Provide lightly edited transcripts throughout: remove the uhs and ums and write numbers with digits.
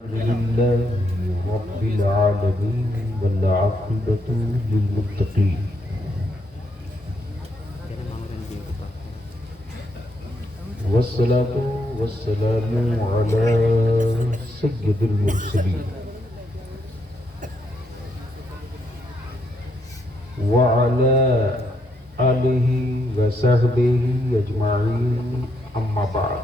لله رب العالمين والعاقبة للمتقين والصلاة والسلام على سيد المرسلين وعلى آله وصحبه أجمعين أما بعد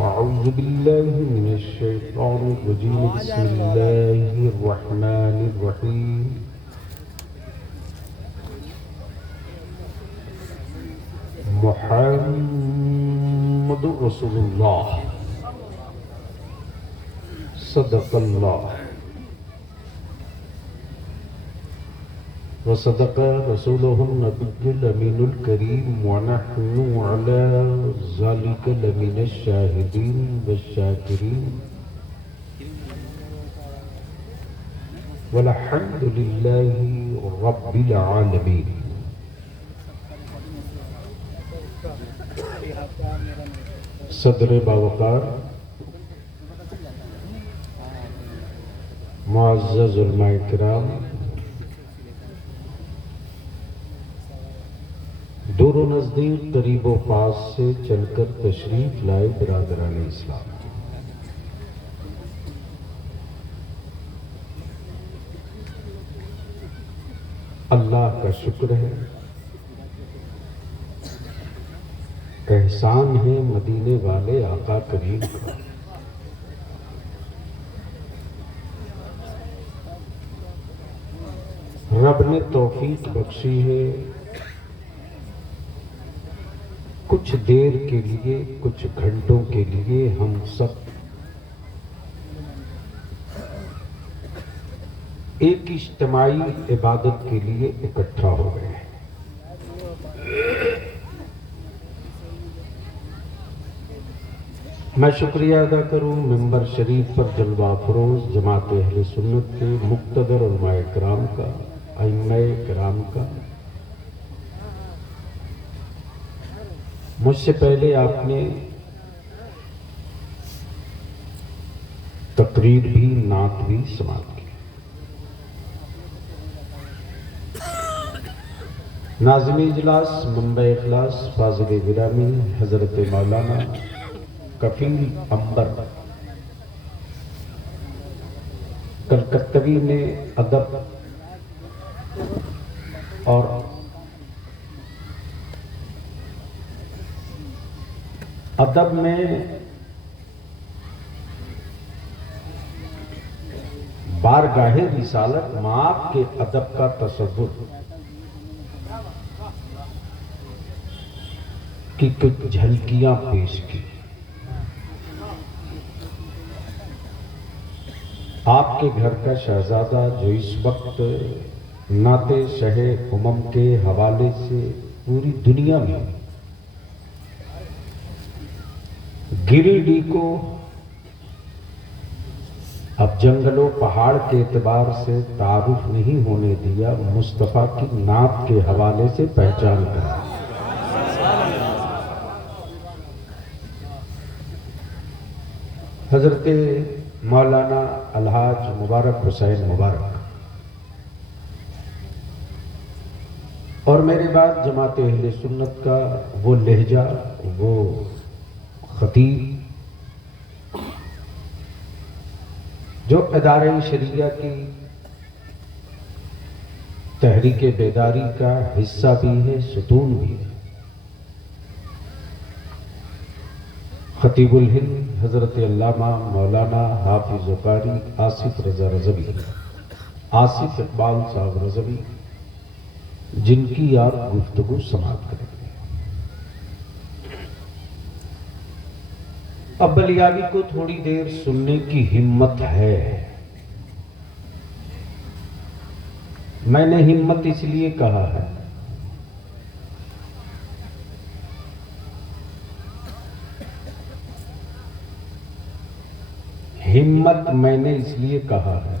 أعوذ بالله من الشيطان الرجيم بسم الله الرحمن الرحيم محمد رسول الله صدق الله وصدق رسوله النبي الأمين الكريم ونحن على ذلك لمن الشاهدين والشاكرين والحمد لله رب العالمين. صدر باوقار معزز علماء کرام، دور و نزدیک، قریب و پاس سے چل کر تشریف لائے برادران اسلام، اللہ کا شکر ہے، احسان ہے مدینے والے آقا کریم کا، رب نے توفیق بخشی ہے کچھ دیر کے لیے، کچھ گھنٹوں کے لیے ہم سب ایک اجتماعی عبادت کے لیے اکٹھا ہو گئے ہیں۔ میں شکریہ ادا کروں منبر شریف پر جلوہ افروز جماعت اہل سنت کے مقتدر علماء کرام کا، ائمہ کرام کا۔ مجھ سے پہلے آپ نے تقریر بھی، نعت بھی سماعت کی۔ ناظم اجلاس، منبع اخلاص، فاضل گرامی حضرت مولانا کفیل عنبر کلکتوی نے ادب اور ادب میں بارگاہ رسالت مآب کے ادب کا تصور کی کچھ جھلکیاں پیش کی۔ آپ کے گھر کا شہزادہ جو اس وقت نعت شہ امم کے حوالے سے پوری دنیا میں گریڈی کو اب جنگل و پہاڑ کے اعتبار سے تعارف نہیں ہونے دیا، مصطفیٰ کی نعت کے حوالے سے پہچان کرا۔ حضرت مولانا الحاج مبارک حسین مبارک اور میرے بعد جماعت اہل سنت کا وہ لہجہ، وہ خطیب جو ادارہ شریعہ کی تحریک بیداری کا حصہ بھی ہے، ستون بھی ہے، خطیب الہند حضرت علامہ مولانا حافظ قاری آصف رضا رضوی، آصف اقبال صاحب رضوی، جن کی آپ گفتگو سماعت کریں گے۔ اب بلیاوی کو تھوڑی دیر سننے کی ہمت ہے۔ میں نے ہمت اس لیے کہا ہے، ہمت میں نے اس لیے کہا ہے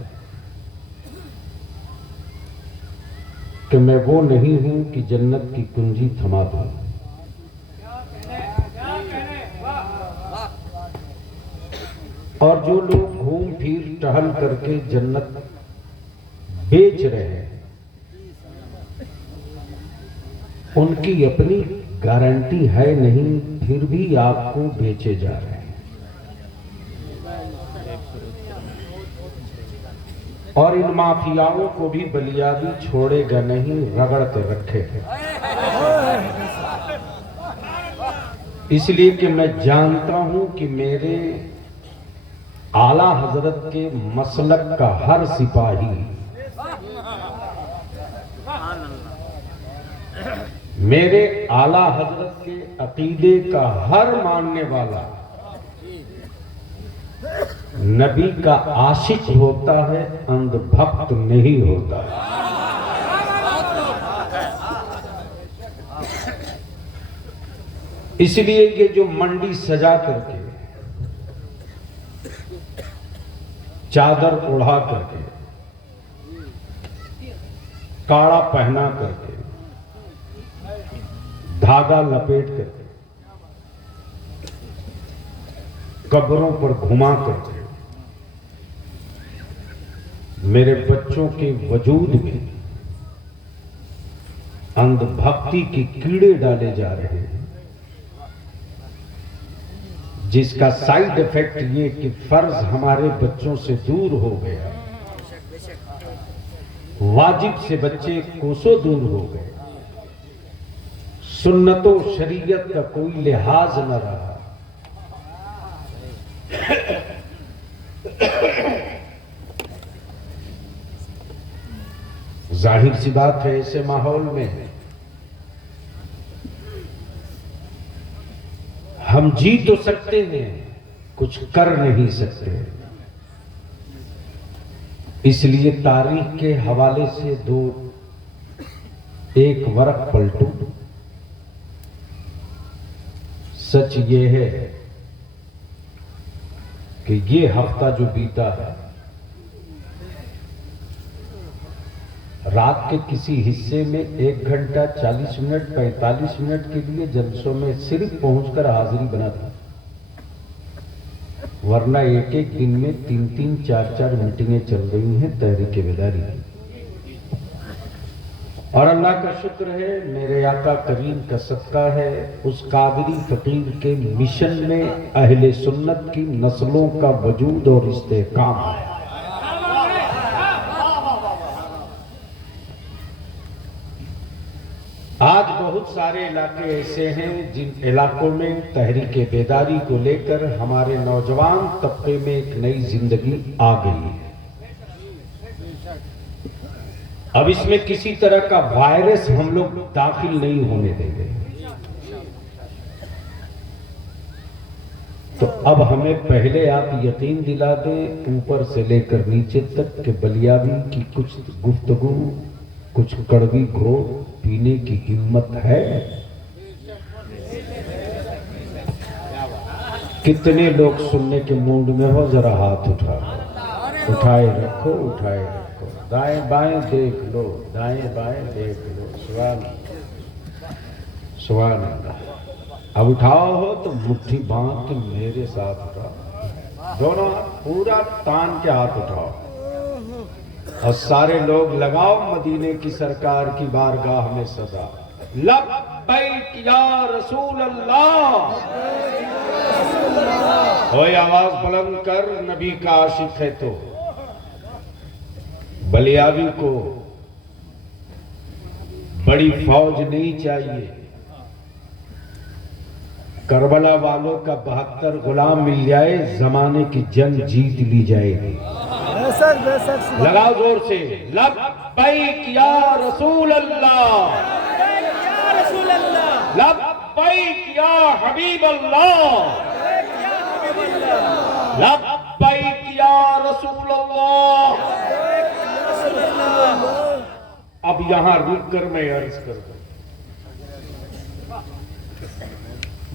کہ میں وہ نہیں ہوں کہ جنت کی کنجی تھما دوں، اور جو لوگ گھوم پھر ٹہل کر کے جنت بیچ رہے ہیں ان کی اپنی گارنٹی ہے نہیں، پھر بھی آپ کو بیچے جا رہے ہیں۔ اور ان مافیاؤں کو بھی بلیابی چھوڑے گا نہیں، رگڑتے رکھے گا۔ اس لیے کہ میں جانتا ہوں کہ میرے اعلیٰ حضرت کے مسلک کا ہر سپاہی، میرے اعلیٰ حضرت کے عقیدے کا ہر ماننے والا نبی کا عاشق ہوتا ہے، اندھ بھکت نہیں ہوتا۔ اس لیے کہ جو منڈی سجا کر کے، چادر اڑا کر کے، کاڑا پہنا کر کے، دھاگا لپیٹ کر کے، قبروں پر گھما کر کے میرے بچوں کے وجود میں اندھ بھکتی کے کیڑے ڈالے جا رہے ہیں، جس کا سائیڈ ایفیکٹ یہ کہ فرض ہمارے بچوں سے دور ہو گیا، واجب سے بچے کوسوں دور ہو گئے، سنت و شریعت کا کوئی لحاظ نہ رہا۔ ظاہر سی بات ہے، ایسے ماحول میں ہم جی تو سکتے ہیں، کچھ کر نہیں سکتے۔ اس لیے تاریخ کے حوالے سے ایک ورق پلٹو۔ سچ یہ ہے کہ یہ ہفتہ جو بیتا ہے، رات کے کسی حصے میں 1 گھنٹہ 40 منٹ 45 منٹ کے لیے جلسوں میں صرف پہنچ کر حاضری بنا تھا، ورنہ ایک دن میں 3 4 میٹنگیں چل رہی ہیں تحریک بیداری۔ اور اللہ کا شکر ہے، میرے آقا کریم کا صدقہ ہے، اس قادری فقیر کے مشن میں اہل سنت کی نسلوں کا وجود اور استحکام ہے۔ آج بہت سارے علاقے ایسے ہیں جن علاقوں میں تحریک بیداری کو لے کر ہمارے نوجوان طبقے میں ایک نئی زندگی آ گئی ہے۔ اب اس میں کسی طرح کا وائرس ہم لوگ داخل نہیں ہونے دیں گے۔ تو اب ہمیں پہلے آپ یقین دلا دیں اوپر سے لے کر نیچے تک کہ بلیابی کی کچھ گفتگو، کچھ کڑوی گھوٹ پینے کی ہمت ہے؟ کتنے لوگ سننے کے موڈ میں ہو؟ ذرا ہاتھ اٹھائے رکھو، اٹھائے رکھو، دائیں بائیں دیکھ لو، دائیں بائیں دیکھ لو۔ سبحان اللہ، سبحان اللہ۔ اب اٹھاؤ ہو تو مٹھی باندھ کے میرے ساتھ اٹھاؤ، دونوں ہاتھ پورا تان کے ہاتھ اٹھاؤ، اور سارے لوگ لگاؤ مدینے کی سرکار کی بارگاہ میں صدا، لبیک یا رسول اللہ۔ کوئی آواز بلند کر، نبی کا عاشق ہے تو۔ بلیابی کو بڑی فوج نہیں چاہیے، کربلا والوں کا 72 غلام مل جائے، زمانے کی جنگ جیت لی جائے گی۔ لگاؤ زور سے، لبیک یا رسول اللہ، لبیک یا حبیب اللہ، لبیک یا رسول اللہ۔ اب یہاں رک کر میں عرض کر دوں،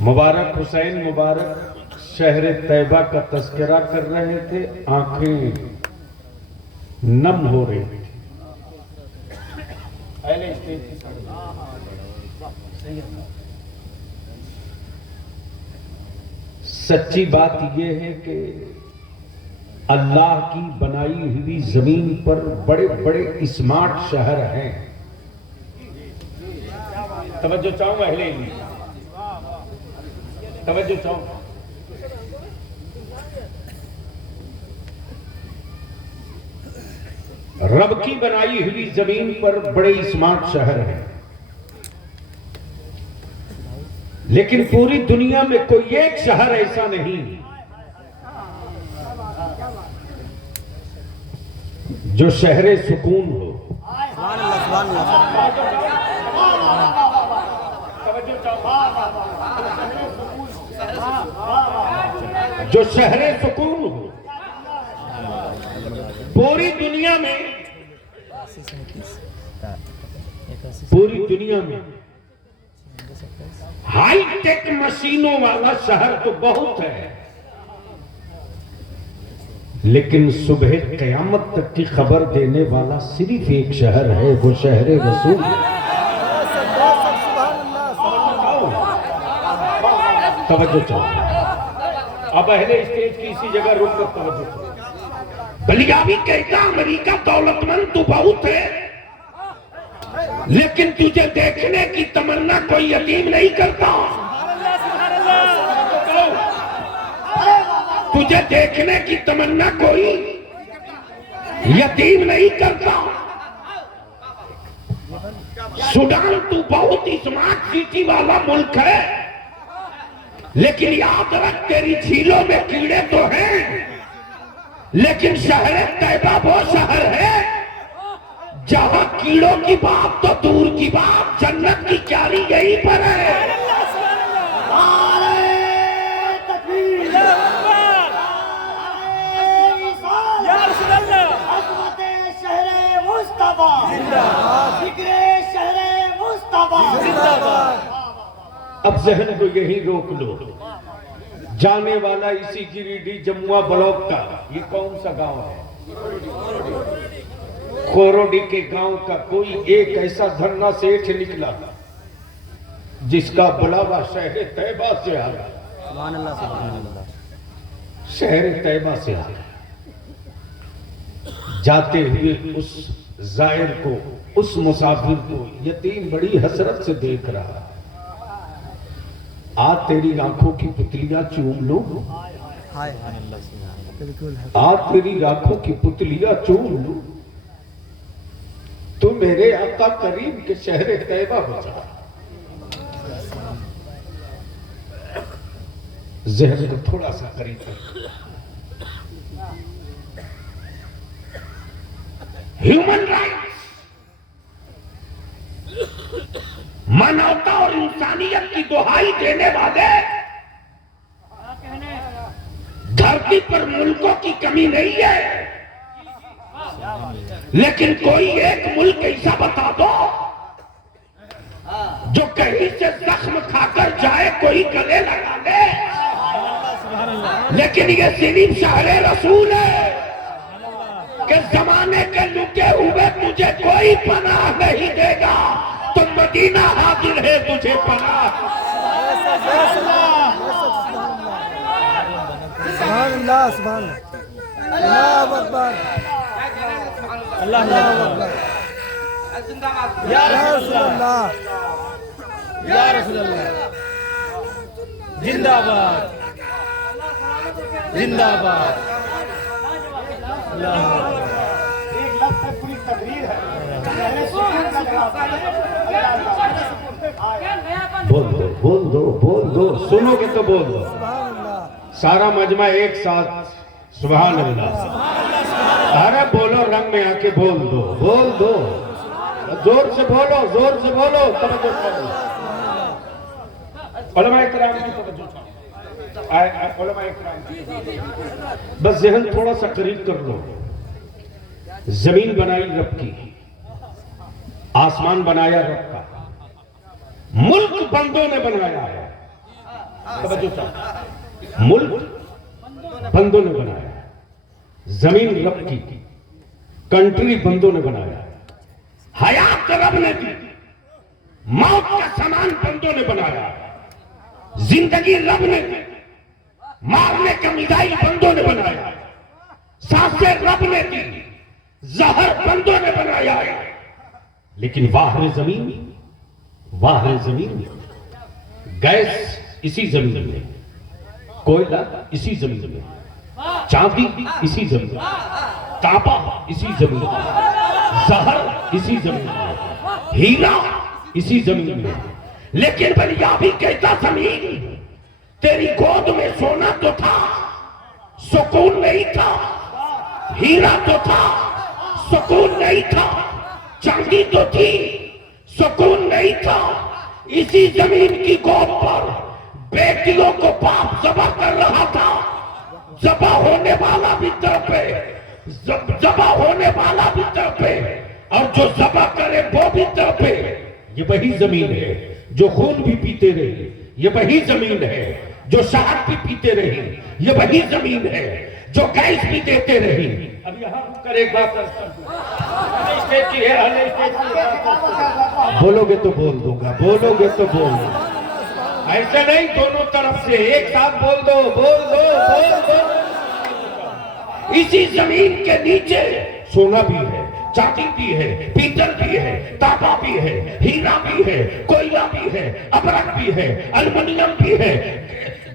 مبارک حسین مبارک شہر طیبہ کا تذکرہ کر رہے تھے، آنکھیں نم ہو رہی تھی۔ سچی بات یہ ہے کہ اللہ کی بنائی ہوئی زمین پر بڑے بڑے اسمارٹ شہر ہیں. توجہ چاہوں اہل علم، توجہ چاہوں. رب کی بنائی ہوئی زمین پر بڑے اسمارٹ شہر ہیں، لیکن پوری دنیا میں کوئی ایک شہر ایسا نہیں جو شہر سکون ہو. جو شہر سکون ہو. پوری دنیا میں ہائی ٹیک مشینوں والا شہر تو بہت ہے، لیکن صبح قیامت تک کی خبر دینے والا صرف ایک شہر ہے، وہ شہر رسول. توجہ چاہو. اب اہل اسٹیج کی اسی جگہ رک کر توجہ چاہو. بلیابی کہتا امریکہ دولت مند تو بہت ہے، لیکن تجھے دیکھنے کی تمنا کوئی یتیم نہیں کرتا. تجھے دیکھنے کی تمنا کوئی یتیم نہیں کرتا. سوڈان تو بہت اسمارٹ سٹی والا ملک ہے، لیکن یاد رکھ تیری جھیلوں میں کیڑے تو ہیں، لیکن شہر طیبہ وہ شہر ہے جہاں کیڑوں کی بات تو دور کی بات، جنت کی کیاری یہی پر ہے. اب ذہن کو یہی روک لو. جانے والا اسی گریڈی جمعہ بلاک کا یہ کون سا گاؤں ہے؟ کوروڈی کے گاؤں کا کوئی ایک ایسا دھرنا سیٹھ نکلا جس کا بلاوا شہر طیبہ سے آ گیا. شہر طیبہ سے آ گیا. جاتے ہوئے اس زائر کو، اس مسافر کو یتیم بڑی حسرت سے دیکھ رہا. آج تیری آنکھوں کی پتلیاں چوم لو، آج تیری آنکھوں کی پتلیاں چوم لو، تو میرے آقا کریم کے شہر طیبہ بچا. ذہن کو تھوڑا سا قریب کر. ہیومن رائٹس، مانوتا اور انسانیت کی دہائی دینے والے، دھرتی پر ملکوں کی کمی نہیں ہے، لیکن کوئی ایک ملک ایسا بتا دو جو کہیں سے زخم کھا کر جائے کوئی گلے لگا لے. لیکن یہ صرف شہر رسول ہے کہ زمانے کے لکے ہوئے تجھے کوئی پناہ نہیں دے گا، تو مدینہ حاضر ہے تجھے پناہ. سبحان اللہ، سبحان اللہ، اللہ اکبر، اللہ اکبر. یا رسول اللہ، یا رسول اللہ، زندہ باد، زندہ باد. اللہ ایک لفظ سے پوری تقریر ہے. بول دو سنو گے تو بول دو. سارا مجمع ایک ساتھ سبحان اللہ. ارے بولو، رنگ میں آ کے بول دو، زور سے بولو، زور سے بولو. توجہ کرو. علماء کرام کی توجہ. علماء کرام کی بس ذہن تھوڑا سا قریب کر لو. زمین بنائی رب کی، آسمان بنایا رب کا، ملک بندوں نے بنایا ہے. توجہ چاہو. ملک بندوں نے بنایا، زمین رب کی، کنٹری بندوں نے بنایا، حیات رب نے دی، موت کا سامان بندوں نے بنایا، زندگی رب نے دی، مارنے کا میزائل بندوں نے بنایا. سانسیں رب نے دی، زہر بندوں نے بنایا ہے، لیکن واہر زمین، گیس اسی زمین میں، کوئلہ اسی زمین میں، چاندی اسی زمین میں، تانبا اسی زمین میں، زہر اسی زمین میں، ہیرا اسی زمین میں، لیکن بلیابی کہتا زمین تیری گود میں سونا تو تھا، سکون نہیں تھا، ہیرا تو تھا، سکون نہیں تھا، چاندی تو تھی، سکون نہیں تھا، اسی زمین کی گود پر بیٹیوں کو باپ ذبح کر رہا تھا، ذبح ہونے والا بھی تڑپے، ذبح ہونے والا بھی تڑپے، اور جو ذبح کرے وہ بھی تڑپے۔ یہ وہی زمین ہے جو خون بھی پیتے رہے، یہ وہی زمین ہے جو شہد بھی پیتے رہے، یہ وہی زمین ہے جو گیس بھی دیتے رہے۔ اب یہاں کر ایک بات بولو گے تو بول دوں گا، بولو گے تو بول دوں گا، ایسا نہیں، دونوں طرف سے ایک ساتھ بول دو، بول دو، بول دو۔ اسی زمین کے نیچے سونا بھی ہے، چاندی بھی ہے، پیتل بھی ہے، تانبا بھی ہے، ہیرا بھی ہے، کوئلہ بھی ہے، ابرق بھی ہے، المونیم بھی ہے،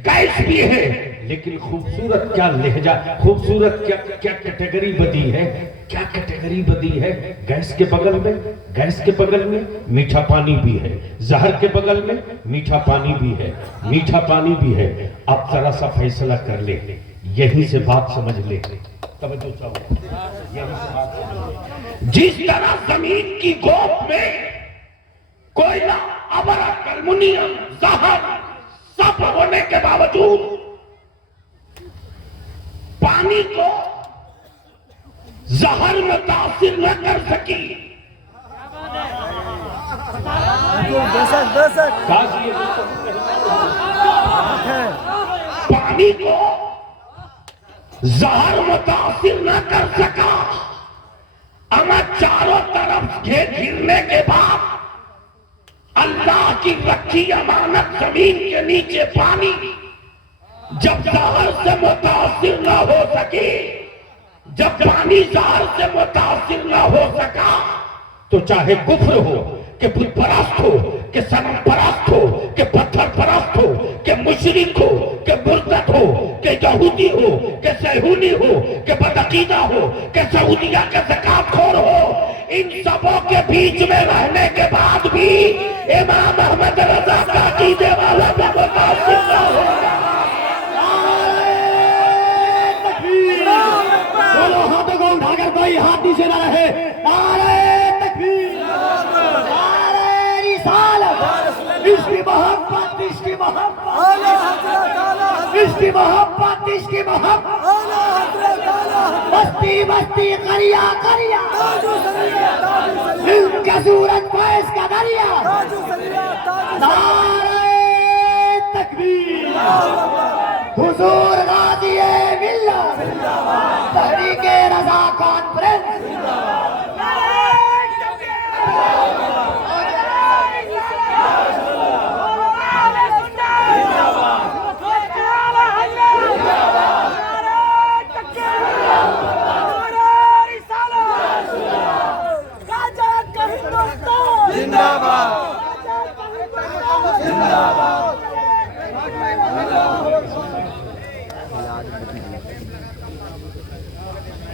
گیس بھی ہے، لیکن خوبصورت کیا لہجہ، خوبصورت کیا کیٹیگری بدی ہے، کیا کیٹیگری بدی ہے۔ گیس کے بغل میں میٹھا پانی بھی ہے، زہر کے بغل میں میٹھا پانی بھی ہے، میٹھا پانی بھی ہے۔ اب ذرا سا فیصلہ کر لے، یہیں سے بات سمجھ لے، توجہ چاہو، یہیں سے بات سمجھ لے۔ جس طرح زمین کی گود میں کوئلہ، ابرق، المونیم، زہر سب ہونے کے باوجود پانی کو زہر متاثر نہ کر سکی، پانی کو زہر متاثر نہ کر سکا، اما چاروں طرف گھرنے کے بعد اللہ کی رکھی امانت زمین کے نیچے پانی جب زہر سے متاثر نہ ہو سکی، جب پانی زہر سے متاثر نہ ہو سکا، تو چاہے کفر ہو کہ بت پرست ہو کہ صنم پرست ہو کہ پتھر پرست ہو کہ مشرک ہو کہ مرتد ہو کہ یہودی ہو کہ صہیونی ہو کہ بدعقیدہ ہو کہ سعودیہ کے زکات خور ہو، ان سبوں کے بیچ میں رہنے کے بعد بھی امام احمد رضا کا عقیدے والا بھی متاثر نہ ہو۔ بولو ہاتھوں کو اٹھا کر کوئی ہاتھ نیچے نہ رہے، نعرہ تکبیر، نعرہ رسالت، عشق محبت، عشق محبت، عشق محبت، عشق محبت، مستی مستی قریا قریا، علم کا سورج فیض کا دریا، نعرہ تکبیر، حضور غازی ملت، تحریک رضا کانفرنس،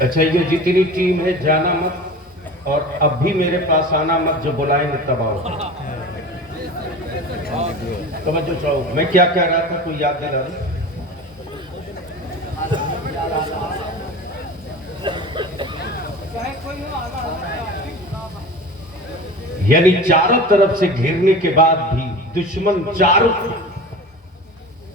اچھا یہ جتنی ٹیم ہے جانا مت، اور اب بھی میرے پاس آنا مت، جو بلائیں گے تباہ ہو۔ توجہ چاہو، میں کیا کہہ رہا تھا، کوئی یاد دلا رہا؟ یعنی چاروں طرف سے گھیرنے کے بعد بھی دشمن چاروں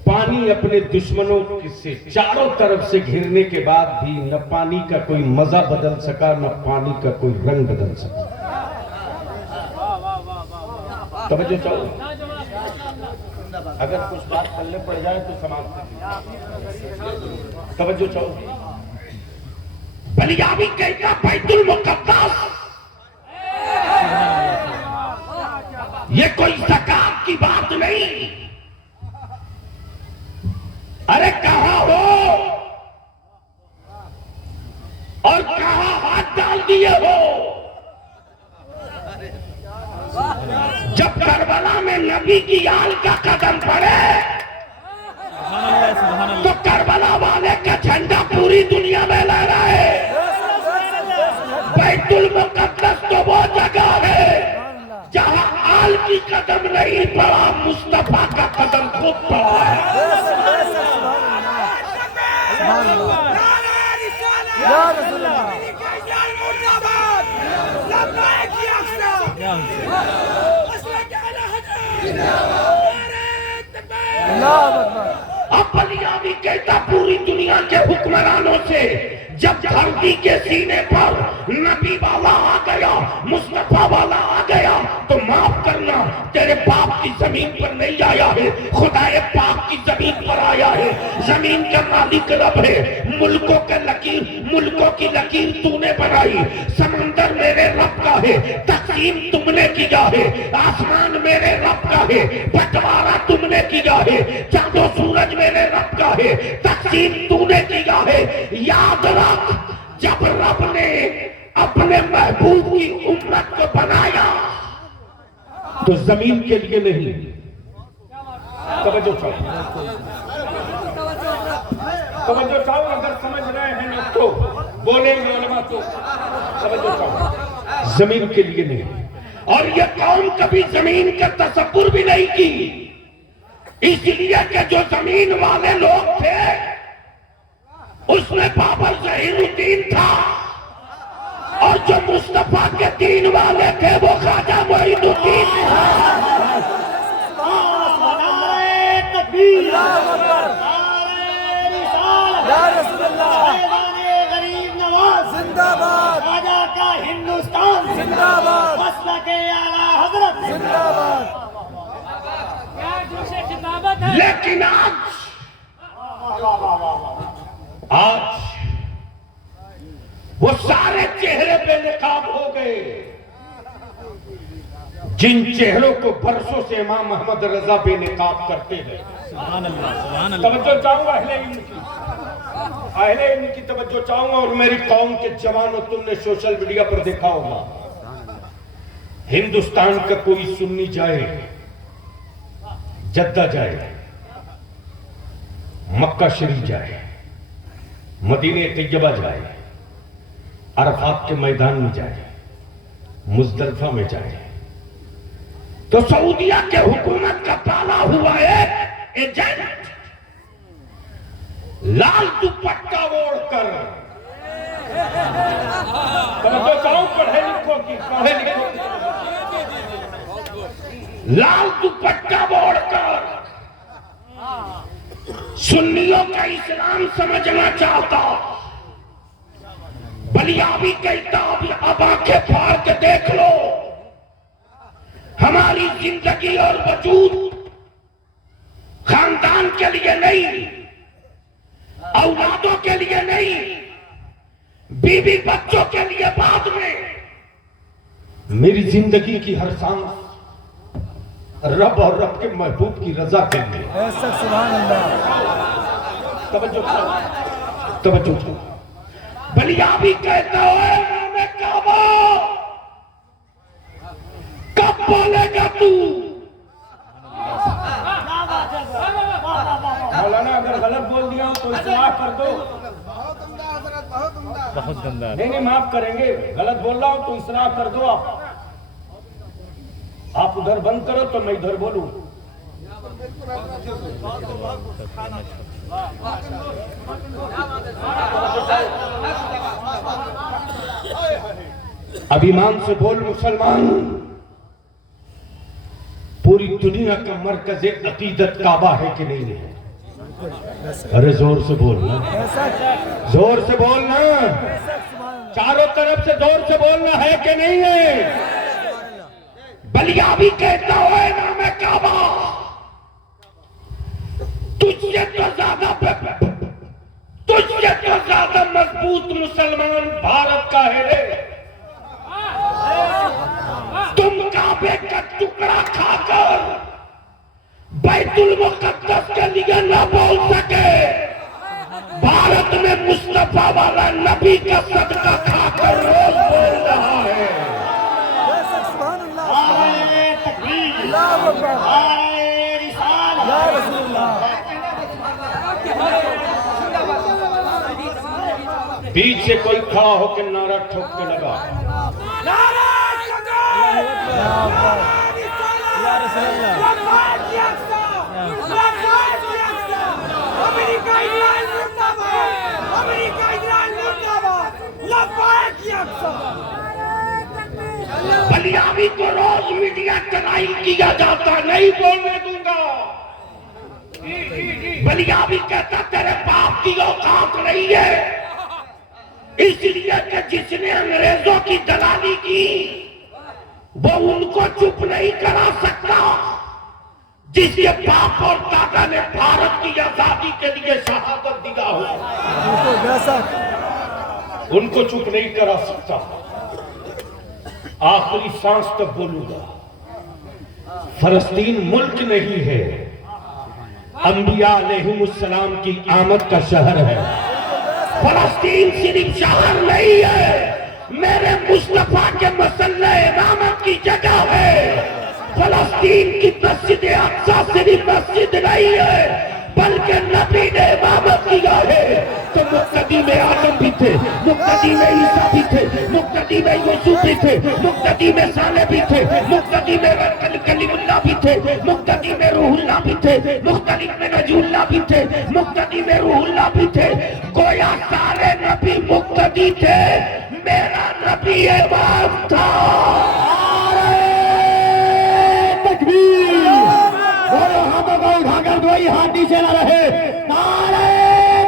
پانی اپنے دشمنوں سے چاروں طرف سے گھیرنے کے بعد بھی نہ پانی کا کوئی مزہ بدل سکا، نہ پانی کا کوئی رنگ بدل سکا۔ توجہ چاہو، اگر کچھ بات پلے پڑ جائے تو سماپت کیجیے۔ توجہ چاہو، بلیابی کہتا بیت المقدس یہ کوئی زکات کی بات نہیں، ارے کہاں ہو؟ دیے ہو. جب کربلا میں نبی کی آل کا قدم پڑے تو کربلا والے کا جھنڈا پوری دنیا میں لہرائے. بیت المقدس تو وہ جگہ ہے جہاں آل کی قدم نہیں پڑا، مصطفیٰ کا قدم خود پڑا ہے. اب بلیابی کہتا پوری دنیا کے حکمرانوں سے جب دھرتی کے سینے پر نبی والا آ گیا، مصطفیٰ والا آ گیا تو معاف کرنا، تیرے باپ کی زمین پر نہیں آیا ہے، خدا پاک کی زمین پر آیا ہے. زمین کا مالک رب ہے. ملکوں کی لکیر تو نے بنائی. سمندر میرے رب کا ہے، تقسیم تم نے کیا ہے. آسمان میرے رب کا ہے، بٹوارا تم نے کیا ہے. چاند و سورج میرے رب کا ہے، تقسیم تو نے کیا ہے. یاد رکھ، جب رب نے اپنے محبوب کی امت کو بنایا تو زمین کے لیے نہیں. توجہ چاہو اگر سمجھ رہے ہیں لوگ تو بولیں گے علماء تو توجہ چاہو. زمین کے لیے نہیں. اور یہ قوم کبھی زمین کا تصور بھی نہیں کی، اس لیے کہ جو زمین والے لوگ تھے اس میں بابر ظہیر الدین تھا، اور جو مصطفیٰ کے دین والے تھے وہ خواجہ معین الدین تھا. غریب نواز زندہ باد، خواجہ کا ہندوستان زندہ باد، مسلک اعلیٰ حضرت زندہ باد. لیکن آج وہ سارے چہرے بے نقاب ہو گئے جن چہروں کو برسوں سے امام محمد رضا بے نقاب کرتے ہیں. توجہ چاہوں گا اہل علم کی توجہ چاہوں گا. اور میری قوم کے جوانوں، تم نے سوشل میڈیا پر دیکھا ہوگا، ہندوستان کا کوئی سنی جائے، جدہ جائے، مکہ شریف جائے، مدینہ طیبہ جائے، عرفات کے میدان میں جائے، مزدلفہ میں جائے، تو سعودیہ کے حکومت کا پالا ہوا ایجنٹ لال دوپٹہ اوڑھ کر، توجہ چاہوں پڑھے لکھوں کی، لال دوپٹہ اوڑھ کر سنیوں کا اسلام سمجھنا چاہتا. بلیابی کہتا اب آنکھیں پھاڑ کے دیکھ لو، ہماری زندگی اور وجود خاندان کے لیے نہیں، اولادوں کے لیے نہیں، بیوی بچوں کے لیے بعد میں. میری زندگی کی ہر سانس رب اور رب کے محبوب کی رضا کے لیے. سبحان اللہ. توجہ. بلیابی کہتا ہے امام کعبہ کب بولے گا تو؟ مولانا اگر غلط بول دیا ہوں تو اصلاح کر دو. بہت گندہ. نہیں معاف کریں گے. غلط بول رہا ہوں تو اصلاح کر دو. آپ ادھر بند کرو تو میں ادھر بولوں. اب ایمان سے بول مسلمان، پوری دنیا کا مرکز عقیدت کعبہ ہے کہ نہیں ہے؟ ارے زور سے بولنا، زور سے بولنا، چاروں طرف سے زور سے بولنا ہے کہ نہیں ہے؟ بلیابی کہتا ہے نام کعبہ تجھ سے تو زیادہ مضبوط مسلمان بھارت کا ہے رے. تم کعبے کا ٹکڑا کھا کر بیت المقدس کے لیے نہ بول سکے، بھارت میں مصطفیٰ والا نبی کا صدقہ کھا کر روز بول رہا ہے سبحان اللہ نعرہ تکبیر اللہ اکبر نعرہ رسالت یا رسول اللہ بیچ سے کوئی کھڑا ہو کے نعرہ ٹھوک کے لگا یا رسول اللہ بلیاوی کو روز میڈیا چلائی کیا جاتا نہیں بولنے دوں گا بلیاوی کہتا تیرے باپ کی اوقات نہیں ہے اس لیے کہ جس نے انگریزوں کی دلالی کی وہ ان کو چپ نہیں کرا سکتا جس کے باپ اور دادا نے بھارت کی آزادی کے لیے شہادت دیا ہو بالکل بے شک ان کو چپ نہیں کرا سکتا آخری سانس تک بولوں گا فلسطین ملک نہیں ہے انبیاء علیہم السلام کی آمد کا شہر ہے فلسطین صرف شہر نہیں ہے میرے مصطفیٰ کے مسلح امامت کی جگہ ہے فلسطین کی مسجد اقصی صرف مسجد نہیں ہے بلکہ نبی نے امامت کیا ہے تو مقتدی میں آدم بھی تھے مقتدی میں عیسیٰ بھی تھے مقتدی میں یوسف بھی تھے مقتدی میں صالح بھی تھے مقتدی میں کلیم اللہ بھی تھے مقتدی میں روح اللہ بھی تھے مقتدی میں نجی اللہ بھی تھے مقتدی میں روح اللہ بھی تھے گویا سارے نبی مقتدی تھے میرا نبی امام تھا تکبیر اور ہاتھوں کو اٹھا کر کوئی ہاتھ نیچے نہ رہے نعرہ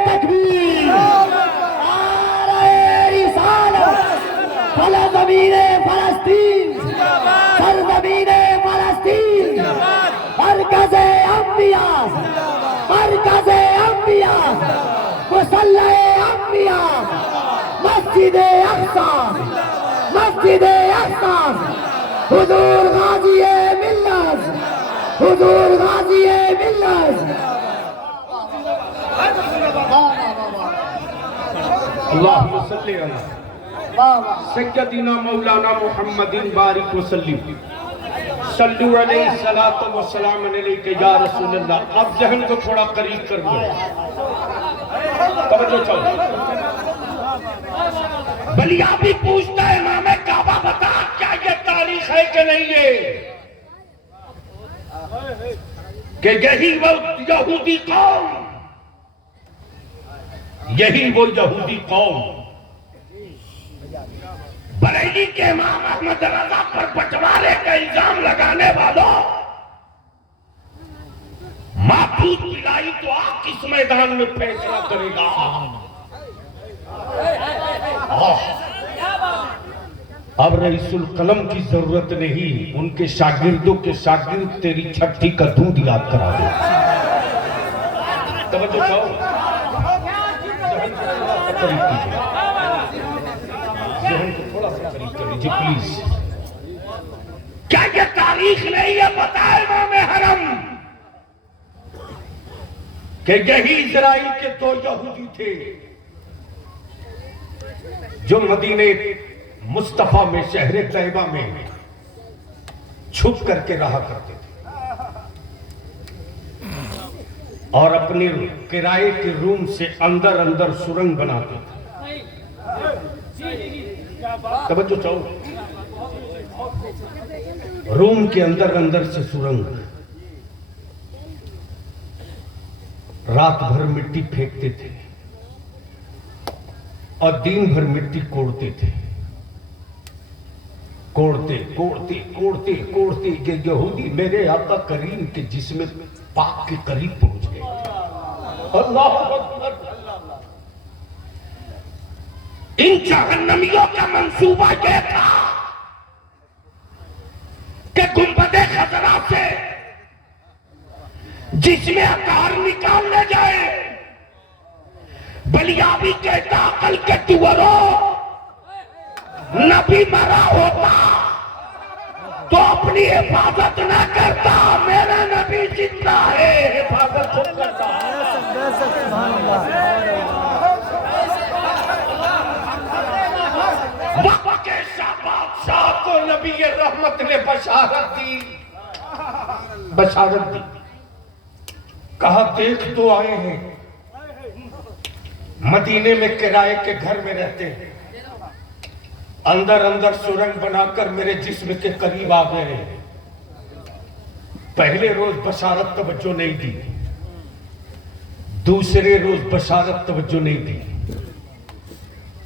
تکبیر نعرہ رسالت فلسطین فلسطین سرزمین فلسطین مرکز انبیاء مرکز انبیاء مصلی انبیاء مسجد اقصی مسجد اقصی حضور غازی ملت حضور غازی ملت اللہم صلی علی سیدنا مولانا محمد بارک وسلم صلو علیہ الصلوۃ والسلام علیک یا رسول اللہ اب ذہن کو تھوڑا قریب کر دو توجہ چاہو بلیاوی پوچھتا ہے امام کعبہ بتا کیا یہ تاریخ ہے کہ نہیں ہے کہ یہی وہ یہودی قوم یہی وہ یہودی قوم بریلی کے امام احمد رضا پر بٹوارے کا الزام لگانے والوں معبود پلائی تو آپ کس میدان میں فیصلہ کرے گا اب رئیس القلم کی ضرورت نہیں ان کے شاگردوں کے شاگرد تیری چھٹی کا دودھ یاد کرا دے توجہ چاہو ذہن کو تھوڑا سا قریب کر لیجیے پلیز کیا یہ تاریخ نہیں ہے بتائے امام حرم کہ یہی اسرائیل کے دو یہودی تھے جو مدینہ مصطفیٰ میں شہر طیبہ میں چھپ کر کے رہا کرتے تھے اور اپنے کرائے کے روم سے اندر اندر سرنگ بناتے تھے توجہ چاہو روم کے اندر اندر سے سرنگ رات بھر مٹی پھینکتے تھے اور دن بھر مٹی کوڑتے تھے کوڑتے کوڑتے کوڑتے کوڑتے کہ یہودی میرے آقا کریم کے جسم پاک کے قریب پہنچ گئے تھے اللہ اکبر ان جہنمیوں کا منصوبہ یہ تھا کہ گنبد خضرا سے جسم اطہر نکال لے جائے بلیاوی کہتا عقل کے ٹورو نبی مرا ہوتا تو اپنی حفاظت نہ کرتا میرا نبی زندہ ہے حفاظت کرتا سبحان اللہ نبی رحمت نے بشارت دی، کہا دیکھ تو آئے ہیں، مدینے میں کرائے کے گھر میں رہتے ہیں، اندر سرنگ بنا کر میرے جسم کے قریب آ گئے ہیں۔ پہلے روز بشارت توجہ نہیں دی، دوسرے روز بشارت توجہ نہیں دی،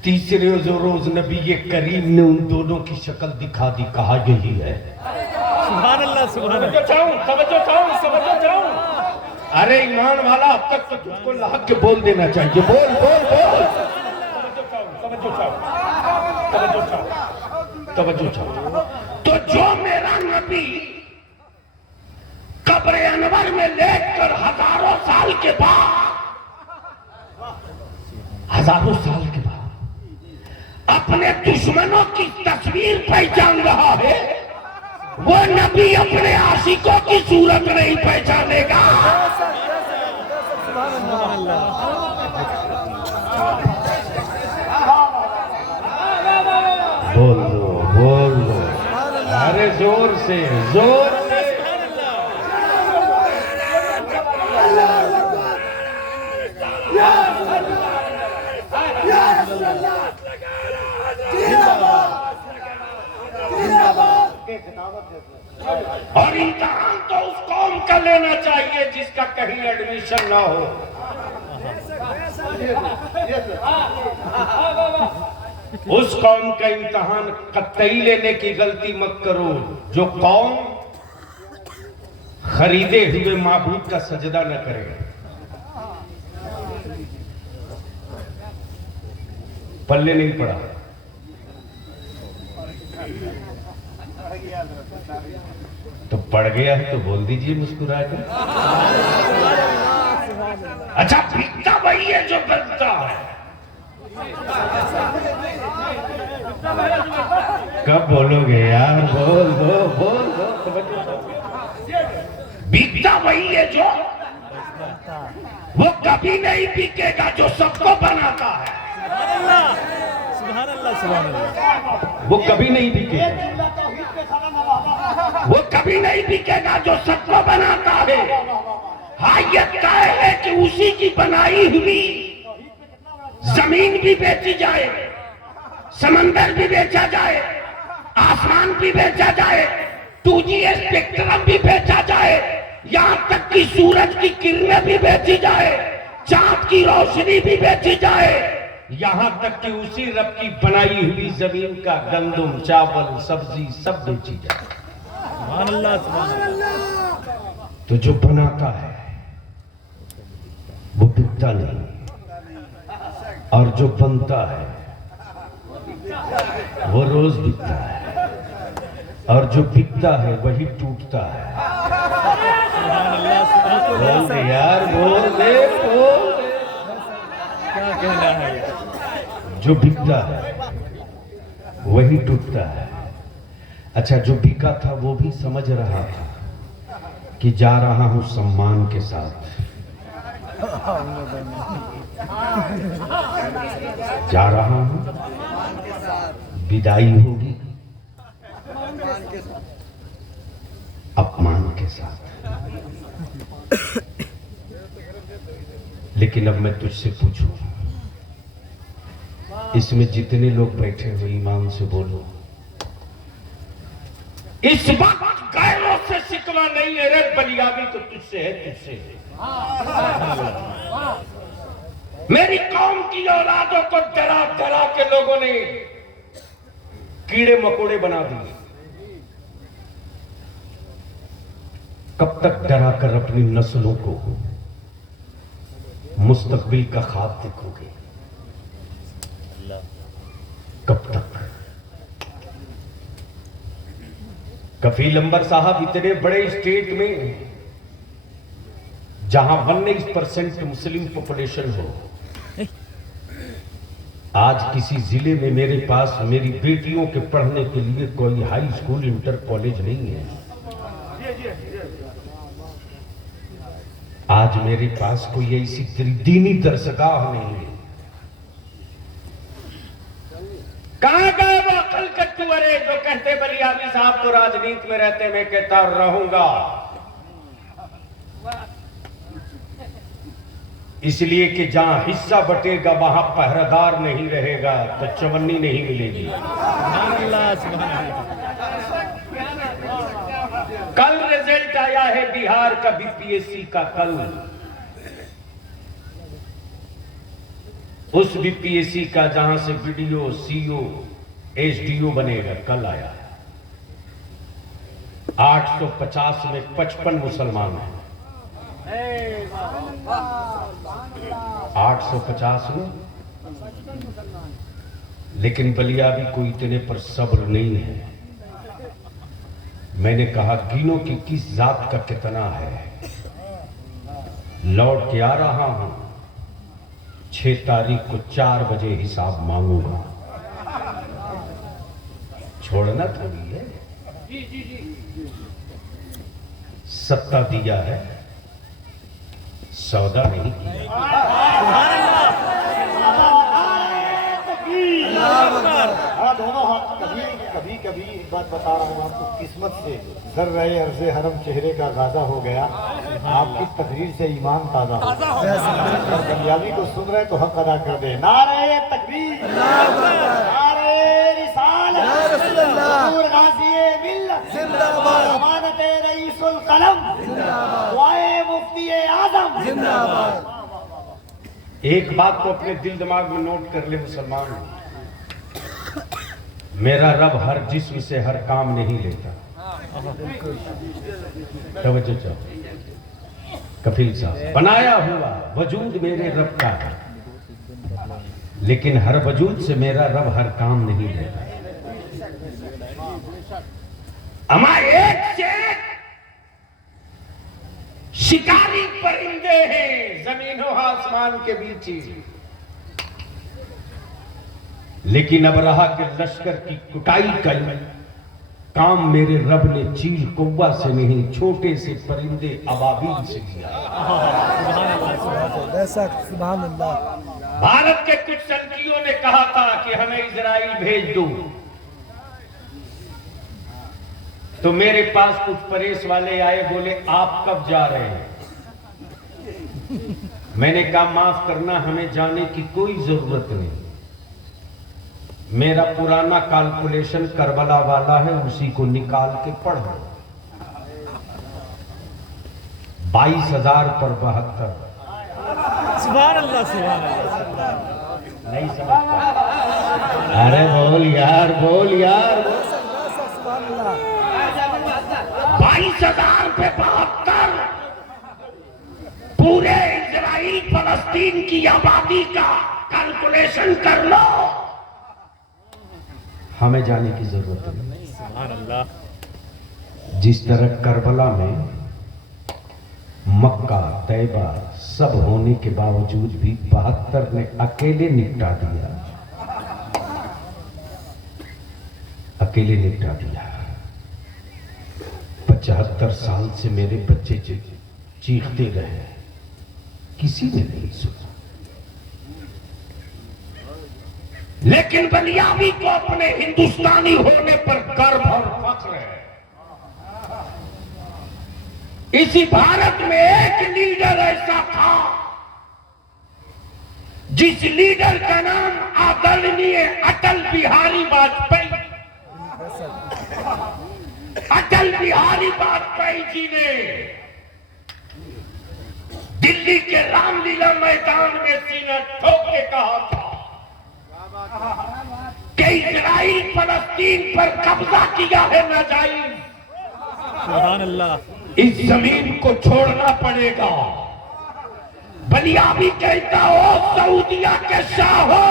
تیسرے روز نبی کریم نے ان دونوں کی شکل دکھا دی، کہا یہی ہے۔ سبحان اللہ سبحان اللہ۔ توجہ چاہوں۔ ارے ایمان والا اب تک تو تجھ کو لاحق کے بول دینا چاہیے، بول۔ توجہ چاہوں۔ تو جو میرا نبی قبر انور میں لیٹ کر ہزاروں سال کے بعد اپنے دشمنوں کی تصویر پہچان رہا ہے، وہ نبی اپنے عاشقوں کی صورت نہیں پہچانے گا۔ سبحان اللہ۔ بول دو، ارے زور سے۔ اور امتحان تو اس قوم کا لینا چاہیے جس کا کہیں ایڈمیشن نہ ہو۔ اس قوم کا امتحان قطعی لینے کی غلطی مت کرو جو قوم خریدے ہوئے معبود کا سجدہ نہ کرے۔ پلے نہیں پڑا، تو پڑ گیا ہے تو بول دیجئے مسکرا کے۔ اچھا بکتا وہی ہے جو بنتا ہے۔ کب بولو گے یار؟ بول دو۔ بکتا وہی ہے جو وہ کبھی نہیں بکے گا جو سب کو بناتا ہے۔ سبحان اللہ۔ وہ کبھی نہیں بکے گا، وہ کبھی نہیں بکے گا جو سب کو بناتا ہے۔ حیت کا ہے کہ اسی کی بنائی ہوئی زمین بھی بیچی جائے، سمندر بھی بیچا جائے، آسمان بھی بیچا جائے، 2G اسپیکٹرم بھی بیچا جائے، یہاں تک کہ سورج کی کرنیں بھی بیچی جائے، چاند کی روشنی بھی بیچی جائے، یہاں تک کہ اسی رب کی بنائی ہوئی زمین کا گندم، چاول، سبزی سب بیچی جائے۔ سبحان اللہ۔ تو جو بناتا ہے وہ بکتا نہیں، اور جو بنتا ہے وہ روز بکتا ہے، اور جو بکتا ہے وہی ٹوٹتا ہے۔ بول دے یار، بول دے۔ کیا کہنا ہے؟ جو بکتا ہے وہی ٹوٹتا ہے۔ اچھا جو بکا تھا وہ بھی سمجھ رہا تھا کہ جا رہا ہوں سمان کے ساتھ، جا رہا ہوں، بدائی ہوگی اپمان کے ساتھ۔ لیکن اب میں تجھ سے پوچھوں، اس میں جتنے لوگ بیٹھے ہوئے ایمان سے بولو، اس وقت غیروں سے شکوہ نہیں ہے، رے بلیابی تو تجھ سے ہے، تجھ سے ہے۔ میری قوم کی اولادوں کو ڈرا ڈرا کے لوگوں نے کیڑے مکوڑے بنا دیے۔ کب تک ڈرا کر اپنی نسلوں کو مستقبل کا خواب دکھو گے؟ کب تک؟ کفیل انور صاحب اتنے بڑے اسٹیٹ میں جہاں 19% مسلم پاپولیشن ہو، آج کسی ضلع میں میرے پاس میری بیٹیوں کے پڑھنے کے لیے کوئی ہائی اسکول انٹر کالج نہیں ہے۔ آج میرے پاس کوئی ایسی دینی درسگاہ نہیں ہے۔ کہاں گئے وہ عقل کٹو ارے جو کہتے بلیابی صاحب تو راجنیت میں رہتے میں کہتا رہوں گا. اس لیے کہ جہاں حصہ بٹے گا وہاں پہرےدار نہیں رہے گا تو چونی نہیں ملے گی. سبحان اللہ سبحان اللہ. کل رزلٹ آیا ہے بہار کا بی پی ایس سی کا. کل اس بی پی ایس سی کا جہاں سے ویڈیو سی او ایس ڈی او بنے گا کل آیا. 850 میں 55 مسلمان ہیں. 850 میں لیکن بلیابی کو اتنے پر صبر نہیں ہے. میں نے کہا گینوں کی کس ذات کا کتنا ہے. لوٹ کے آ رہا ہوں 6 تاریخ کو 4 بجے حساب مانگوں گا. چھوڑنا تھوڑی ہے. ستا دیا ہے سودا نہیں کیا. دونوں ہاتھ. کبھی کبھی ایک بات بتا رہا ہوں آپ کو, قسمت سے ذر رہے عرض حرم چہرے کا غازہ ہو گیا. آپ کی تقریر سے ایمان تازہ ہو گیا. اور بلیابی کو سن رہے تو حق ادا کر دے. نعرہ تکبیر, نعرہ رسالت, حضور غازی ملت زندہ باد, ضمانت رئیس القلم, دعائے مفتی اعظم زندہ باد. ایک بات کو اپنے دل دماغ میں نوٹ کر لے مسلمان, میرا رب ہر جسم سے ہر کام نہیں لیتا. توجہ چاہو کفیل صاحب, بنایا ہوا وجود میرے رب کا ہے لیکن ہر وجود سے میرا رب ہر کام نہیں لیتا. اما ایک سے شکاری پرندے ہیں زمین و آسمان کے بیچ, لیکن اب رہا کہ لشکر کی کٹائی کا کام میرے رب نے چیل کوا سے نہیں چھوٹے سے پرندے ابابیل سے کیا. سبحان اللہ. بھارت کے کچھ سنکیوں نے کہا تھا کہ ہمیں اسرائیل بھیج دو, تو میرے پاس کچھ پریس والے آئے, بولے آپ کب جا رہے ہیں. میں نے کہا معاف کرنا, ہمیں جانے کی کوئی ضرورت نہیں. میرا پرانا کالکولیشن کربلا والا ہے, اسی کو نکال کے پڑھو. 22,000 پر 72. سبحان اللہ سبحان اللہ. نہیں سمجھتا. ارے بول یار, بول یار. 22,000 پہ 72. پورے اسرائیل فلسطین کی آبادی کا کیلکولیشن کر لو. ہمیں جانے کی ضرورت نہیں. سبحان اللہ. جس طرح کربلا میں مکہ طیبہ سب ہونے کے باوجود بھی 72 نے اکیلے نپٹا دیا, اکیلے نپٹا دیا. 75 سال سے میرے بچے چیختے رہے, کسی نے نہیں سنا. لیکن بلیابی کو اپنے ہندوستانی ہونے پر گرو اور فخر ہے. اسی بھارت میں ایک لیڈر ایسا تھا جس لیڈر کا نام آدرنیہ اٹل بہاری واجپئی. اٹل بہاری واجپئی جی نے دلی کے رام لیلا میدان میں سینہ ٹھوک کے کہا تھا کہ اسرائیل فلسطین پر قبضہ کیا ہے ناجائز, سبحان اللہ. اس زمین کو چھوڑنا پڑے گا. بلیابی کہتا ہو سعودیہ کے شاہو,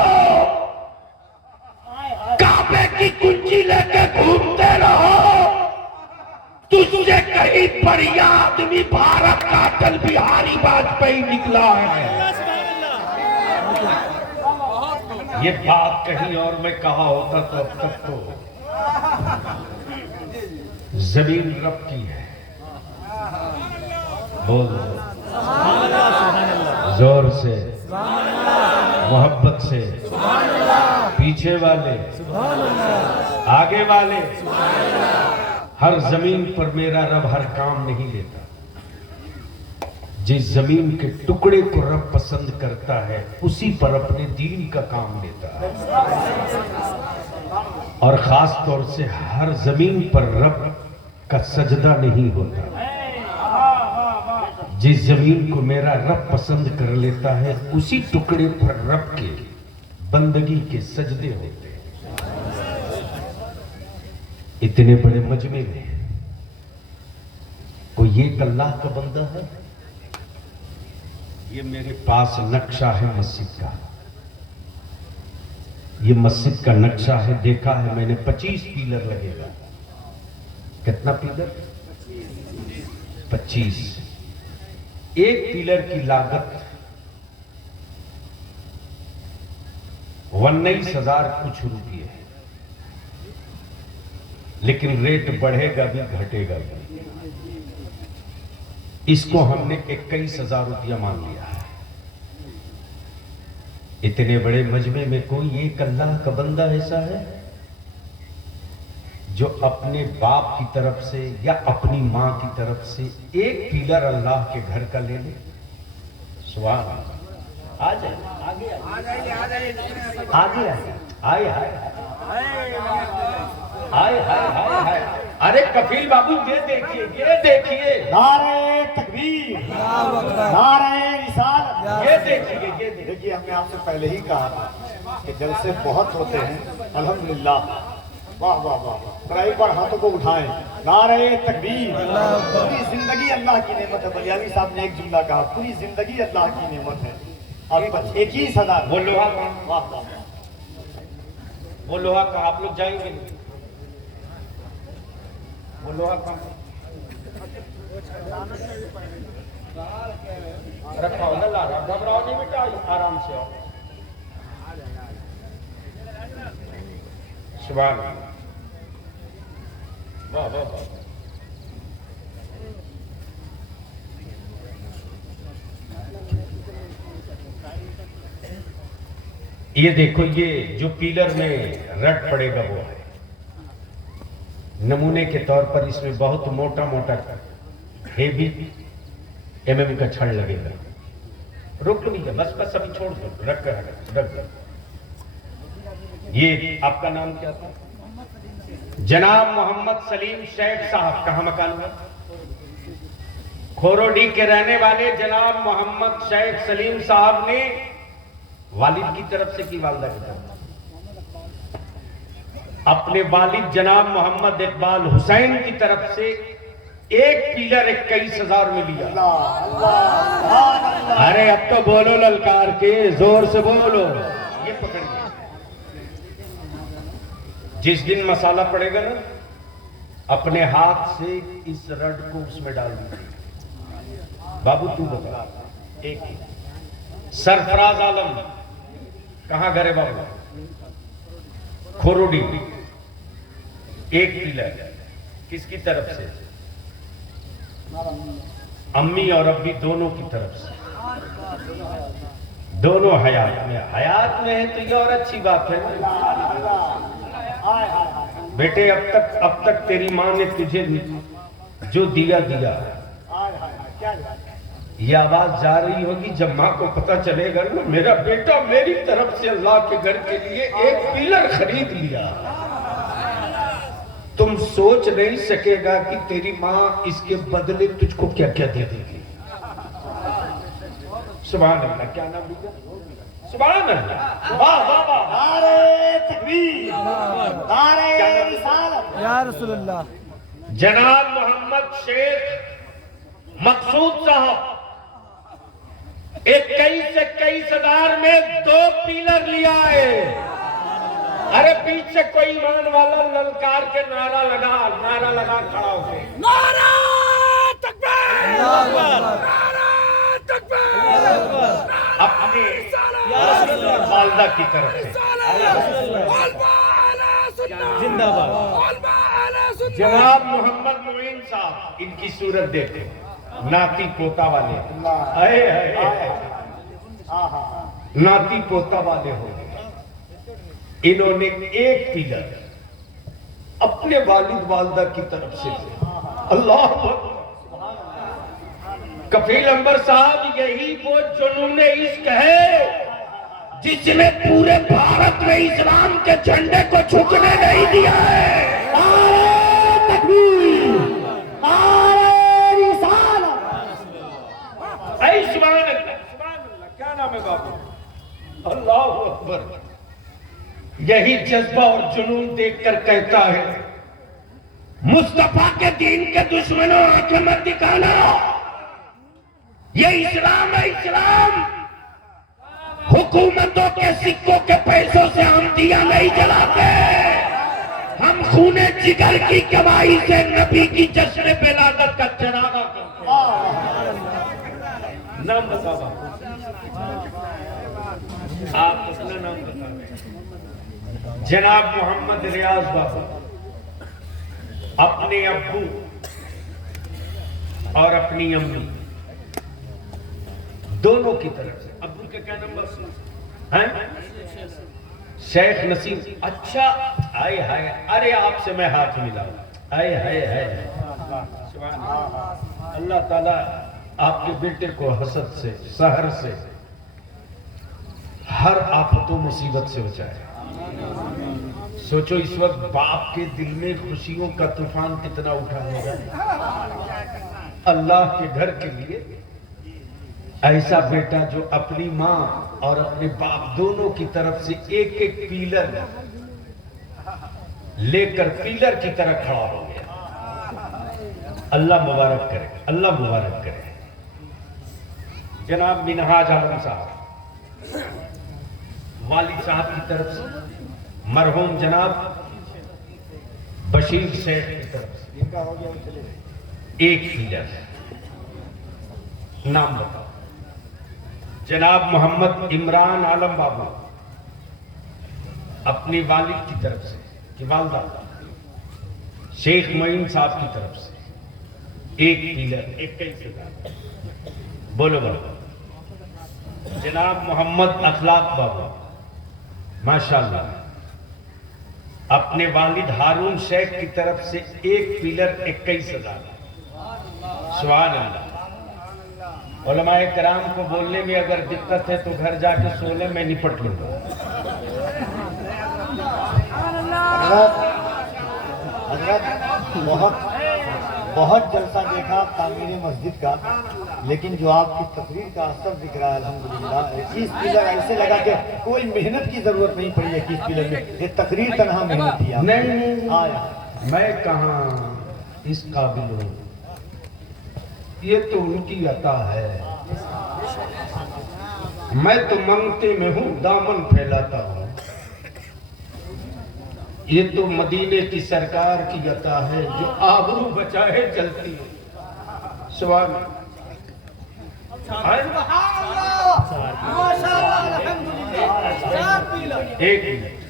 کعبے کی کنجی لے کے گھومتے رہو, تجھ سے کہیں بڑھیا آدمی بھارت کا اٹل بہاری واجپئی نکلا ہے. یہ بات کہیں اور میں کہا ہوتا تو اب تک تو زمین رب کی ہے. بول زور سے, محبت سے, پیچھے والے آگے والے ہر زمین پر میرا رب ہر کام نہیں لیتا. جس زمین کے ٹکڑے کو رب پسند کرتا ہے اسی پر اپنے دین کا کام لیتا ہے. اور خاص طور سے ہر زمین پر رب کا سجدہ نہیں ہوتا. جس زمین کو میرا رب پسند کر لیتا ہے اسی ٹکڑے پر رب کے بندگی کے سجدے ہوتے ہیں. اتنے بڑے مجمع میں کوئی ایک اللہ کا بندہ ہے. یہ میرے پاس نقشہ ہے مسجد کا. یہ مسجد کا نقشہ ہے. دیکھا ہے میں نے 25 پیلر لگے گا. کتنا پیلر؟ 25. ایک پیلر کی لاگت 19,000 کچھ روپیے ہے. لیکن ریٹ بڑھے گا بھی گھٹے گا بھی. اس کو ہم نے 21,000 روپیہ مان لیا ہے. اتنے بڑے مجمع میں کوئی ایک اللہ کا بندہ ایسا ہے جو اپنے باپ کی طرف سے یا اپنی ماں کی طرف سے ایک پیلر اللہ کے گھر کا لے لے؟ سبحان اللہ. آ جائے آگے آگے آئے ہائے ہائے ہائے. ارے کفیل بابو یہ دیکھیے نعرہ تکبیر، نعرہ رسالت. یہ دیکھیے. دیکھیے ہم نے آپ سے پہلے ہی کہا تھا کہ جلسے بہت ہوتے ہیں الحمدللہ. واہ واہ واہ. ذرا ایک بار ہاتھوں کو اٹھائیں. نعرہ تکبیر. پوری زندگی اللہ کی نعمت ہے. بلیانی صاحب نے ایک جملہ کہا پوری زندگی اللہ کی نعمت ہے. اور 21,000 وہ لوہا واہ واہ. وہ لوہا کا آپ لوگ جائیں گے؟ وہ لوہا کا رکھا ہوگا. لا رہا گھبراؤ نہیں بیٹا، آرام سے آؤ. سبحان اللہ. واہ واہ واہ. یہ دیکھو یہ جو پیلر میں رٹ پڑے گا وہ ہے. نمونے کے طور پر اس میں بہت موٹا ہیوی MM کا چھڑ لگے گا. رک نہیں گا، بس ابھی چھوڑ دو. رکھ کر یہ آپ کا نام کیا تھا؟ جناب محمد سلیم شیخ صاحب. کہاں مکان ہوا؟ کھوروڈی کے رہنے والے جناب محمد شیخ سلیم صاحب نے والد کی طرف سے کی والدہ کی طرف اپنے والد جناب محمد اقبال حسین کی طرف سے ایک پیلر 21,000 میں لیا. ارے اب تو بولو للکار کے، زور سے بولو. یہ پکڑ گیا. جس دن مسالہ پڑے گا نا اپنے ہاتھ سے اس رڈ کو اس میں ڈال دیجیے. بابو تو بتا. ایک سرفراز عالم کہاں گھر ہے بابو؟ کھوروڈی. ایک پیلر کس کی طرف سے؟ امی اور ابی دونوں کی طرف سے. دونوں حیات میں ہے تو یہ اور اچھی بات ہے. بیٹے اب تک تیری ماں نے تجھے جو دیا یہ آواز جا رہی ہوگی. جب ماں کو پتہ چلے گا نا میرا بیٹا میری طرف سے اللہ کے گھر کے لیے ایک پیلر خرید لیا، تم سوچ نہیں سکے گا کہ تیری ماں اس کے بدلے تجھ کو کیا کیا دے دے گی. سبحان اللہ. کیا نام لیا؟ سبحان اللہ. واہ واہ واہ. نعرہ تکبیر، نعرہ رسالت. یا رسول اللہ. جناب محمد شیخ مقصود صاحب 21,000 میں 2 پیلر لیا ہے. ارے پیچھے کوئی ایمان والا للکار کے نعرہ لگا کھڑا ہو گئے. نعرہ تکبیر، نعرہ تکبیر. اپنے والدہ کی طرف سے زندہ باد. جناب محمد معین صاحب. ان کی صورت دیکھیں، ناتی پوتا والے. ناتی پوتا والے ہو گئے. انہوں نے ایک پیلر اپنے والد والدہ کی طرف سے دیا۔ اللہ اکبر۔ کفیل انور صاحب یہی وہ جنون عشق ہے جس نے پورے بھارت میں اسلام کے جھنڈے کو جھکنے نہیں دیا ہے۔ نعرہ تکبیر، نعرہ رسالت۔ اے سبحان اللہ، کیا نام ہے باپو؟ اللہ اکبر۔ یہی جذبہ اور جنون دیکھ کر کہتا ہے مصطفیٰ کے دین کے دشمنوں آنکھیں مت دکھانا، یہ اسلام ہے اسلام۔ حکومتوں کے سکوں کے پیسوں سے ہم دیا نہیں جلاتے، ہم خون جگر کی گواہی سے نبی کی جشن ولادت کا چراغا کرتے ہیں۔ نام بتاؤ آپ اپنا نام بتاؤ۔ جناب محمد ریاض بابا اپنے ابو اور اپنی امی دونوں کی طرف سے، ابو کا کیا نمبر ہے؟ شیخ نسیم۔ اچھا، آئے ہائے، ارے آپ سے میں ہاتھ ملاؤں، آئے ہائے ہائے، سبحان اللہ۔ اللہ تعالیٰ آپ کے بیٹے کو حسد سے، سحر سے، ہر آفت و مصیبت سے بچائے۔ سوچو اس وقت باپ کے دل میں خوشیوں کا طوفان کتنا اٹھا ہوگا اللہ کے گھر کے لیے۔ ایسا بیٹا جو اپنی ماں اور اپنے باپ دونوں کی طرف سے ایک ایک پیلر لے کر پیلر کی طرح کھڑا ہو گیا۔ اللہ مبارک کرے، اللہ مبارک کرے۔ جناب منہاج عالم صاحب والد صاحب کی طرف سے، مرحوم جناب بشیر شیخ کی طرف سے ایک پیلر، نام بتاؤ۔ جناب محمد عمران عالم بابا اپنی والد کی طرف سے، کی والدہ شیخ معین صاحب کی طرف سے ایک پیلر، ایک کئی سے بولو بولو۔ جناب محمد اخلاق بابا ماشاءاللہ اپنے والد ہارون شیخ کی طرف سے ایک پیلر 21,000۔ سبحان اللہ۔ علماء کرام کو بولنے میں اگر دقت ہے تو گھر جا کے سولے میں نپٹ لوں گا۔ حضرت بہت جلسہ دیکھا تعمیر مسجد کا، لیکن جو آپ کی تقریر کا اثر دکھ رہا ہے الحمدللہ، 21 پیلر ایسے لگا کہ کوئی محنت کی ضرورت نہیں پڑی ہے 21 پیلر میں، یہ تقریر تنہا محنت کی آپ نے۔ نہیں، میں کہاں اس قابل ہوں، یہ تو ان کی عطا ہے، میں تو منگتے میں ہوں، دامن پھیلاتا ہوں، یہ تو مدینے کی سرکار کی عطا ہے جو آبرو بچائے چلتی ہے۔ سوال ایک منٹ،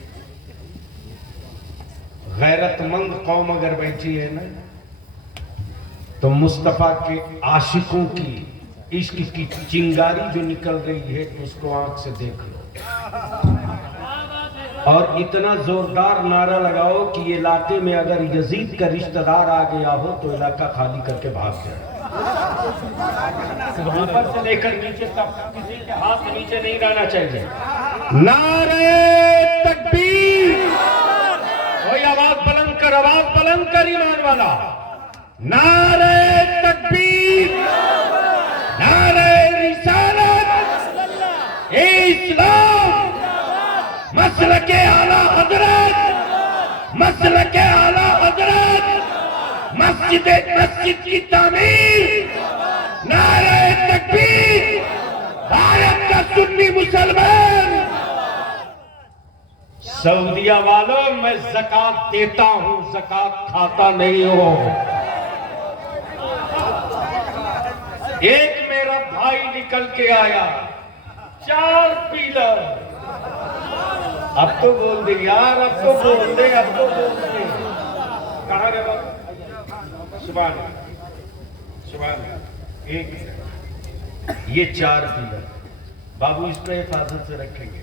غیرت مند قوم اگر بیٹھی ہے نا تو مصطفیٰ کے عاشقوں کی عشق کی چنگاری جو نکل رہی ہے اس کو آنکھ سے دیکھ لو، اور اتنا زوردار نعرہ لگاؤ کہ یہ علاقے میں اگر یزید کا رشتہ دار آ گیا ہو تو علاقہ خالی کر کے بھاگ جائے۔ اوپر سے لے کر نیچے تک کسی کے ہاتھ نیچے نہیں رہنا چاہیے۔ نعرہ تکبیر، کوئی آواز بلند کر، آواز بلند کر ایمان والا۔ نعرہ تکبیر، نعرہ رسالت، اسلام، مسلک اعلیٰ حضرت، مسلک اعلیٰ حضرت، مسجد کی تعمیر، نعرہ تکبیر، بھارت کا سنی مسلمان۔ سعودیہ والوں میں زکوٰۃ دیتا ہوں، زکوٰۃ کھاتا نہیں ہوں۔ ایک میرا بھائی نکل کے آیا، 4 پیلر، اب تو بول دے یار، اب تو بول دے، اب تو بول دے، کہاں گئے بابا؟ سبحان اللہ، سبحان اللہ۔ ایک یہ 4 پیلر بابو اس کو حفاظت سے رکھیں گے،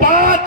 5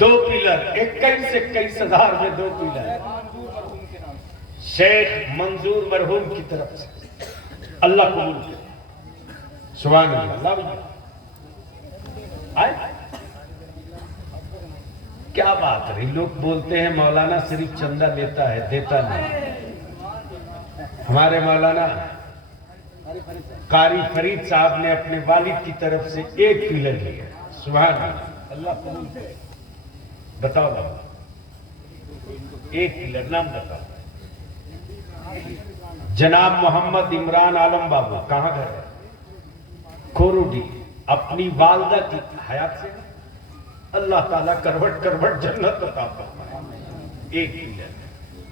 دو پلر 21,000 میں 2 پلر شیخ منظور مرحوم کی طرف سے اللہ قبول کرے سبحان اللہ آئے کیا بات رہی لوگ بولتے ہیں مولانا صرف چندہ لیتا ہے دیتا نہیں ہمارے مولانا قاری فرید صاحب نے اپنے والد کی طرف سے 1 پلر لیا سبحان اللہ قبول کرے بتاؤ بابا 1 پلر نام بتاؤ جناب محمد عمران عالم بابا کہاں گھر ہے کھوروڈی اپنی والدہ کی حیات سے اللہ تعالیٰ کروٹ جنت عطا فرمائے 1 پلر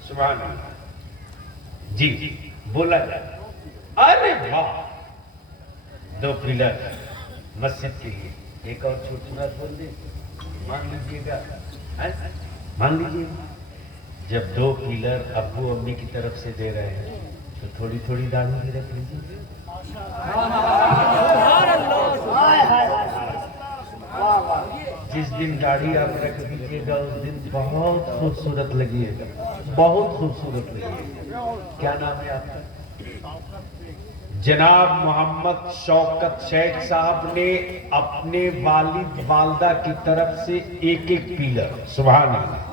سبحان اللہ جی بولا جائے ارے واہ 2 پلر مسجد کے لیے ایک اور چھوٹی بات بول دیں مان لیجیے گا مان لیجیے جب 2 پلر ابو امی کی طرف سے دے رہے ہیں تو تھوڑی تھوڑی داڑھی بھی رکھ لیجیے جس دن داڑھی آپ رکھ دیجیے گا اس دن بہت خوبصورت لگیے گا بہت خوبصورت لگیے گا کیا نام ہے آپ کا جناب محمد شوکت شیخ صاحب نے اپنے والد والدہ کی طرف سے 1 پلر سبحان اللہ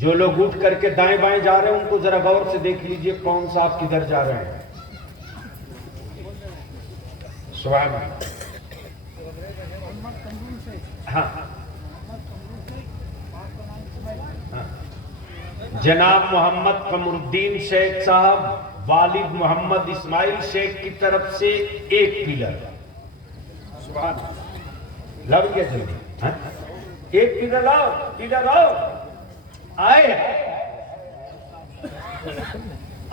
جو لوگ اٹھ کر کے دائیں بائیں جا رہے ہیں ان کو ذرا غور سے دیکھ لیجئے کون سا آپ کدھر جا رہے ہیں سبحان اللہ ہاں جناب محمد قمر الدین شیخ صاحب والد محمد اسماعیل شیخ کی طرف سے 1 پلر سبحان اللہ لگ گیا جلدی 1 پلر لاؤ آئے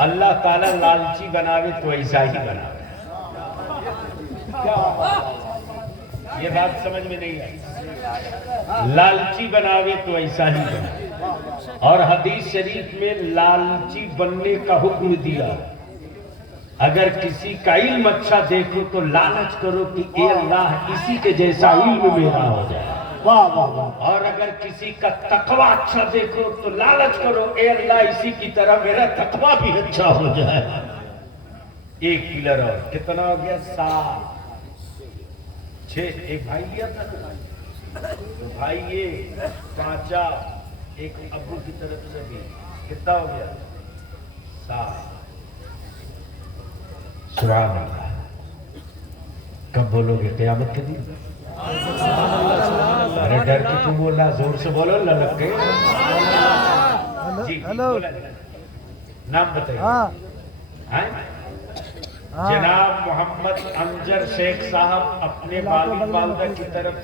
اللہ تعالیٰ لالچی بناوے تو ایسا ہی بناوے یہ بات سمجھ میں نہیں آئی لالچی بناوے تو ایسا ہی بناوے اور حدیث شریف میں لالچی بننے کا حکم دیا اگر کسی کا علم اچھا دیکھو تو لالچ کرو کہ اے اللہ اسی کے جیسا علم میرا ہو جائے اور اگر کسی کا تقوی اچھا دیکھو تو لالچ کرو اے اللہ اسی کی طرح میرا تقوی بھی اچھا ہو جائے 1 پلر اور کتنا ہو گیا 7 6 ایک بھائی لیا تھا تو بھائی یہ 5 ایک ابو کی طرف سے بھی کتنا ہو گیا 7 سبحان اللہ کب بولو گے قیامت کے دن ارے ڈر کے کیوں بول رہا زور سے بولو للک کے جی نام بتائیے جناب محمد امجد شیخ صاحب اپنے والد والدہ کی طرف